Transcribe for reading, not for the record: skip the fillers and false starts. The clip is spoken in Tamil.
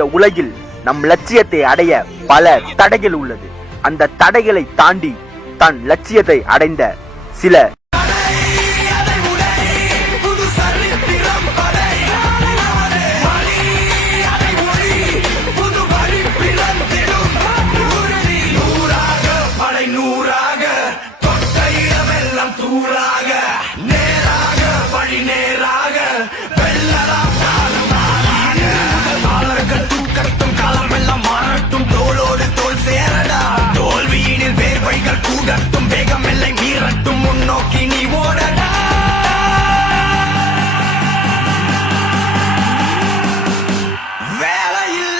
இந்த உலகில் நம் லட்சியத்தை அடைய பல தடைகள் உள்ளது. அந்த தடைகளை தாண்டி தன் லட்சியத்தை அடைந்த சில வேலையில்